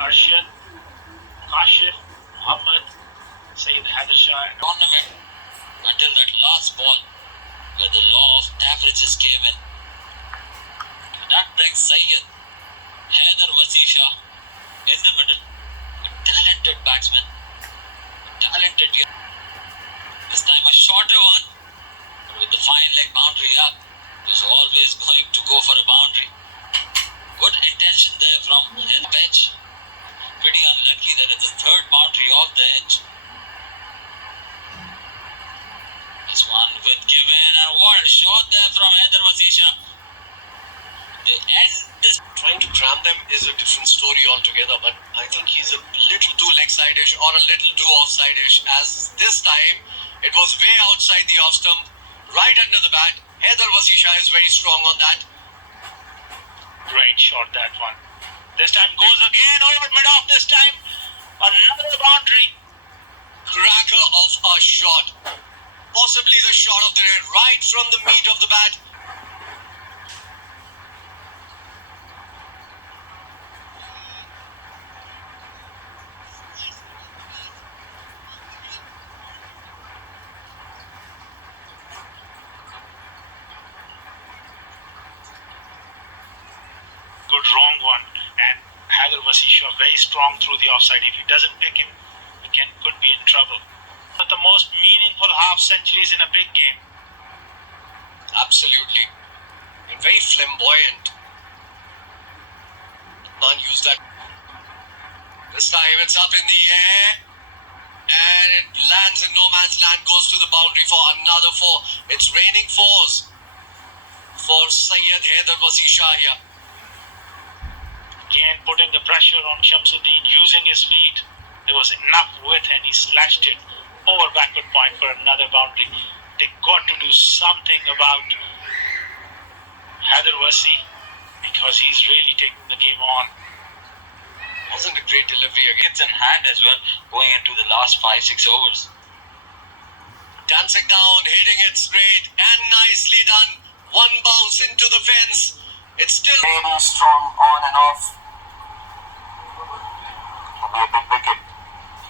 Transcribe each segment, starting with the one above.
Arshad, Kashif, Muhammad, Syed HAIDER tournament until that last ball where the law of averages came in. That brings Syed HAIDER SHAH in the middle, a talented batsman, talented. This time a shorter one, but with the fine leg boundary up, was always going to go for a boundary. Good intention there from his pitch. Pretty unlucky that it's the third boundary off the edge. This one with given, and what a shot there from HAIDER SHAH. The end is trying to cram them is a different story altogether, but I think he's a little too leg-side-ish or a little too off-side-ish, as this time it was way outside the off stump, right under the bat. HAIDER SHAH is very strong on that. Great shot, that one. This time goes again over mid-off. This time another boundary. Cracker of a shot. Possibly the shot of the day, right from the meat of the bat. Good wrong one, and HAIDER SHAH very strong through the offside. If he doesn't pick him, he could be in trouble. But the most meaningful half centuries in a big game. Absolutely. And very flamboyant. Can't use that. This time it's up in the air. And it lands in no man's land, goes to the boundary for another four. It's raining fours for Syed HAIDER SHAH here. Again putting the pressure on Shamsuddin, using his feet. There was enough width and he slashed it over backward point for another boundary. They got to do something about HAIDER because he's really taking the game on. Wasn't a great delivery again. It's in hand as well, going into the last 5-6 overs. Dancing down, hitting it straight, and nicely done. One bounce into the fence. It's still really strong on and off. Will be a big wicket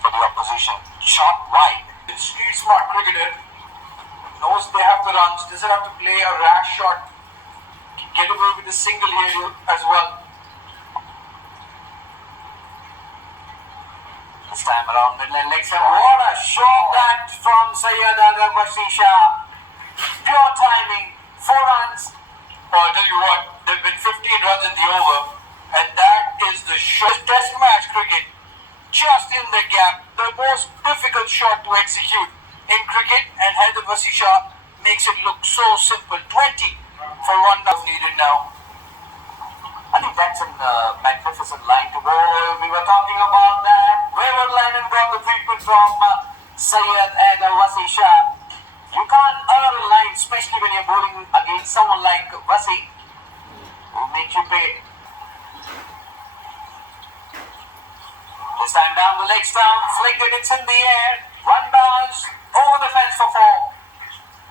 for the opposition. Shot wide. Street smart cricketer, knows they have the runs, doesn't have to play a rash shot. Get away with a single here as well. This time around mid-line leg side. What a shot that from Syed HAIDER SHAH. Pure timing. 4 runs. Oh, I'll tell you what, there have been 15 runs in the over, and that is the short test match cricket. Just in the gap, the most difficult shot to execute in cricket, and HAIDER SHAH makes it look so simple. 20 for 1 down needed now. I think that's a magnificent line to bowl. We were talking about that. Wayward line and got the treatment from Syed HAIDER SHAH. You can't earn a line, especially when you're bowling against someone like Wasi, who will make you pay. This time down the leg stump, flicked it, it's in the air. 1 bounce, over the fence for 4.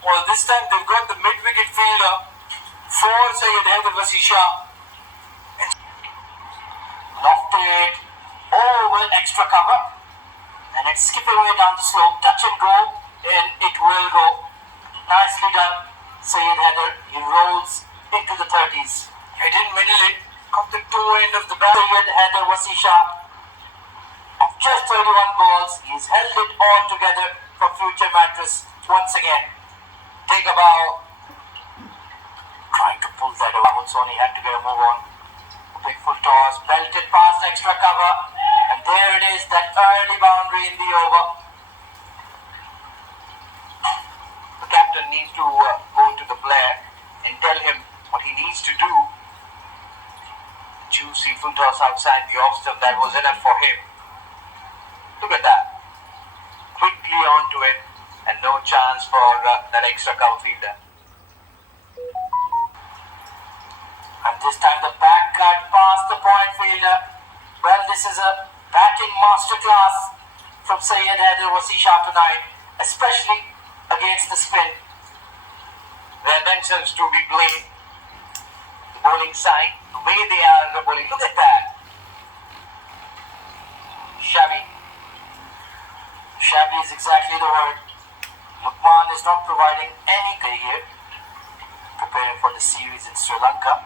Well, this time they've got the mid-wicket fielder for Syed HAIDER SHAH. Lofted it, over extra cover. And it's skipping away down the slope, touch and go, and it will go. Nicely done, Syed HAIDER. He rolls into the 30s. He didn't middle it, got the toe end of the bat. Syed HAIDER SHAH. Of just 31 balls, he's held it all together for future matches once again. Take a bow. Trying to pull that over. Sony had to get a move on. Big full toss, belted past extra cover. And there it is, that early boundary in the over. The captain needs to go to the player and tell him what he needs to do. Juicy full toss outside the off stump, that was enough for him. Look at that. Quickly onto it, and no chance for that extra cover fielder. And this time the back cut past the point fielder. Well, this is a batting masterclass from Syed HAIDER SHAH tonight, especially against the spin. There mentions to be blamed. The bowling side, the way they are bowling, look at that. is exactly the word. Lukman is not providing any play here, preparing for the series in Sri Lanka.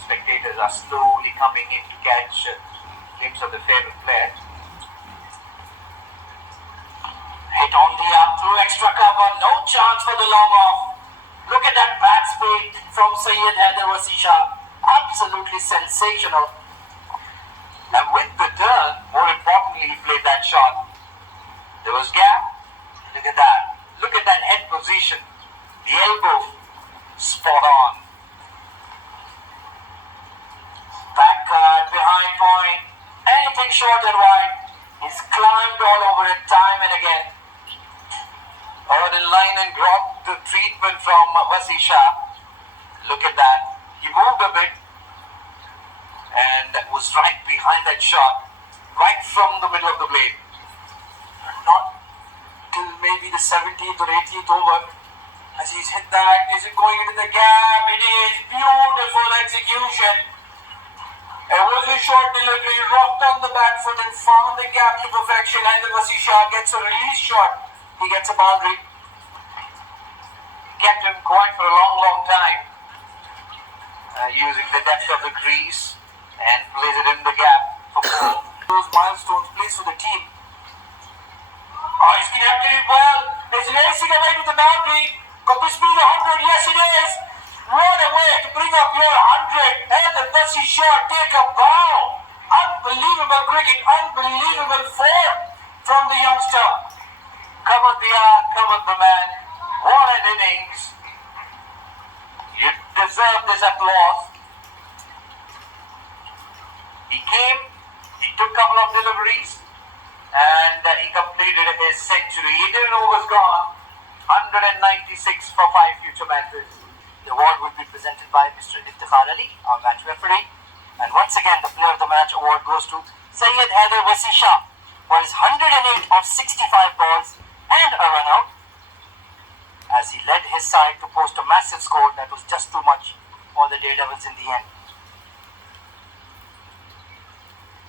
Spectators are slowly coming in to catch a glimpse of the favorite player. Hit on the up through extra cover, no chance for the long off. Look at that back speed from Syed HAIDER versus SHAH. Absolutely sensational. And with the turn, more importantly, he played that shot. There was gap. Look at that. Look at that head position. The elbow. Spot on. Back cut, behind point. Anything short and wide. He's climbed all over it time and again. Over the line and got the treatment from SHAH. Look at that. He moved a bit and was right behind that shot, right from the middle of the blade. Not till maybe the 17th or 18th over as he's hit that. Is it going into the gap? It is. Beautiful execution. It was a short delivery, rocked on the back foot and found the gap to perfection. And the SHAH gets a release shot. He gets a boundary. Kept him quiet for a long time, using the depth of the crease and plays it in the gap for four. Those milestones plays for the team. Oh, he's connected it well. It's racing away to the boundary. Could this be the 100? Yes, it is. What a way to bring up your 100. And the SHAH take a bow. Unbelievable cricket, unbelievable form from the youngster. Covered the arm, covered the man. What an innings. You deserve this applause. He came, he took a couple of deliveries, and he completed his century. 18 overs gone, 196 for 5 future matches. The award will be presented by Mr. Iftikhar Ali, our match referee. And once again, the player of the match award goes to Syed HAIDER versus SHAH for his 108 of 65 balls and a run out, as he led his side to post a massive score that was just too much for the Daredevils in the end.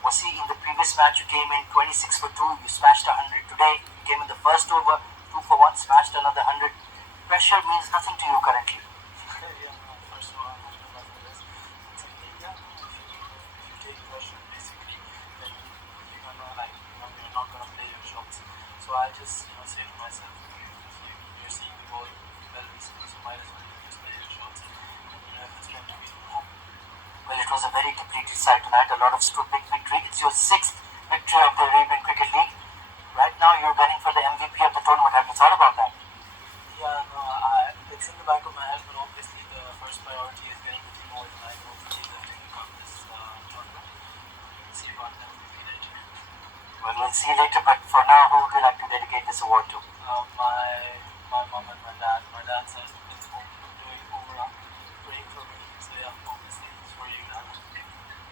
Wasi, in the previous match you came in 26 for 2, you smashed 100. Today you came in the first over, 2 for 1, smashed another 100. Pressure means nothing to you currently. First of all, I'm not about this. It's like, yeah, if you take pressure, basically, then you're not gonna play your shots. So I just say to myself, you're seeing the ball well recently, so might as well just play your shots. And if it's going to be home. Well, it was a very depleted side tonight. A lot of big victory. It's your 6th victory of the Arabian Cricket League. Right now, you're gunning for the MVP of the tournament. Have you thought about that? Yeah, no, it's in the back of my head, but obviously the first priority is getting the team over tonight. Hopefully, they'll take up this tournament. We'll see about them if we get it. Well, we'll see later. But for now, who would you like to dedicate this award to? My mom and my dad. My dad's doing overall, praying for me. So yeah, obviously it's for you, Dad.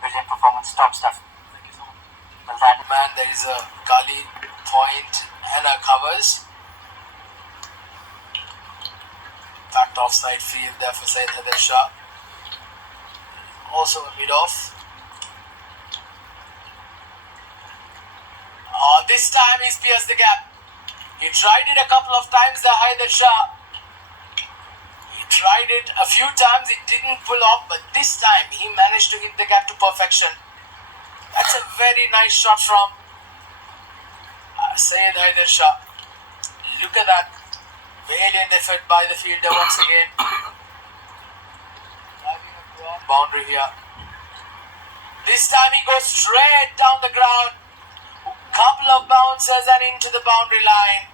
Brilliant performance, top stuff. Thank you so much. Well, that Man, there is a Kali point and a covers. Backed offside field there for Syed HAIDER SHAH. Also a mid-off. This time he's pierced the gap. He tried it a couple of times, the HAIDER SHAH. He tried it a few times, it didn't pull off, but this time he managed to hit the gap to perfection. That's a very nice shot from Syed HAIDER SHAH. Look at that. Valiant effort by the fielder once again. Driving a broad boundary here. This time he goes straight down the ground. Couple of bounces and into the boundary line.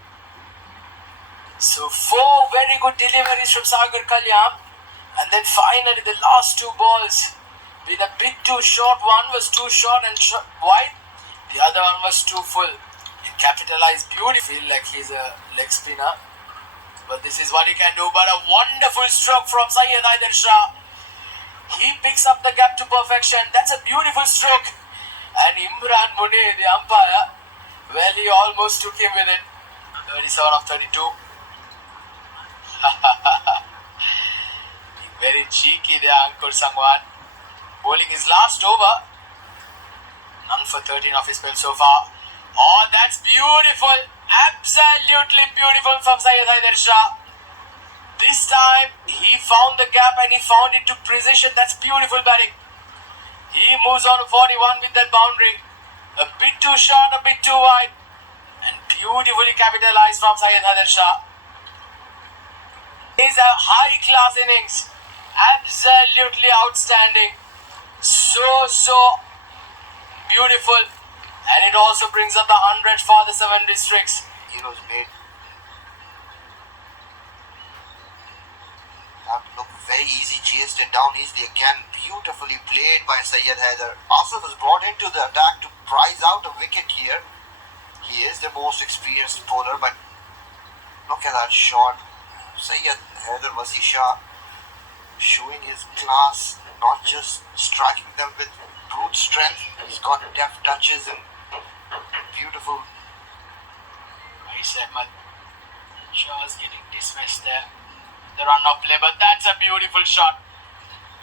So 4 very good deliveries from Sagar Kalyam. And then finally the last 2 balls been a bit too short. One was too short and wide. The other one was too full. He capitalized beautifully. Feel like he's a leg spinner. But this is what he can do. But a wonderful stroke from Syed HAIDER SHAH. He picks up the gap to perfection. That's a beautiful stroke. And Imran Munir, the umpire, well, he almost took him with it. 37 of 32. Very cheeky there, Ankur Sangwan. Bowling his last over. None for 13 of his spell so far. Oh, that's beautiful. Absolutely beautiful from Syed HAIDER SHAH. This time he found the gap and he found it to precision. That's beautiful batting. He moves on to 41 with that boundary. A bit too short, a bit too wide. And beautifully capitalized from Syed HAIDER SHAH. It's a high class innings. Absolutely outstanding. So beautiful. And it also brings up the 100 for the 7 districts. Heroes made that look very easy, chased it down easily again. Beautifully played by Syed HAIDER. Asif was brought into the attack to prize out a wicket here. He is the most experienced bowler, but look at that shot. Syed HAIDER Wasi Shah showing his class, not just striking them with brute strength. He's got deft touches and beautiful. Nice, Ahmed. Shah's getting dismissed there. The run of play, but that's a beautiful shot.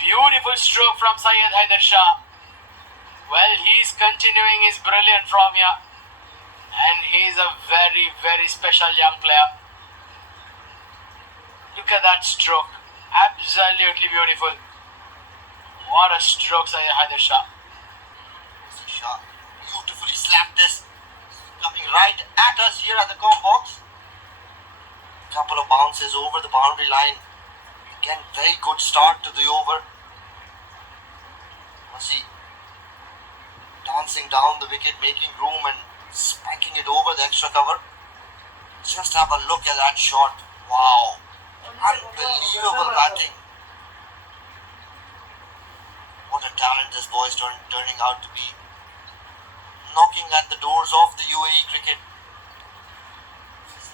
Beautiful stroke from Syed HAIDER SHAH. Well, he's continuing his brilliant form here. And he's a very special young player. Look at that stroke. Absolutely beautiful. What a stroke, Syed HAIDER SHAH. Wasi Shah beautifully slapped this. Coming right at us here at the com box. Couple of bounces over the boundary line. Again, very good start to the over. Wasi dancing down the wicket, making room and spanking it over the extra cover. Just have a look at that shot. Wow. Unbelievable batting. What a talent this boy is turning out to be. Knocking at the doors of the UAE cricket.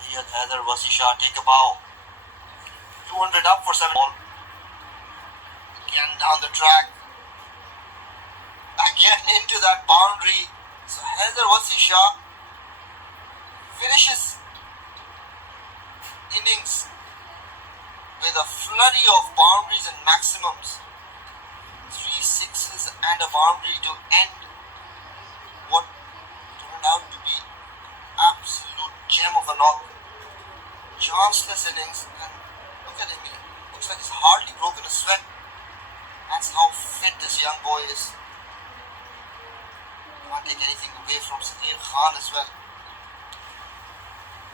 Syed HAIDER Wasi Shah take a bow. 200 up for 7 ball. Again down the track. Again into that boundary. So HAIDER Wasi Shah finishes innings with a flurry of boundaries and maximums. 3 sixes and a boundary to end what turned out to be absolute gem of a knock. Chanceless innings, and look at him here. Looks like he's hardly broken a sweat. That's how fit this young boy is. Can't take anything away from Sadir Khan as well.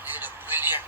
Played a brilliant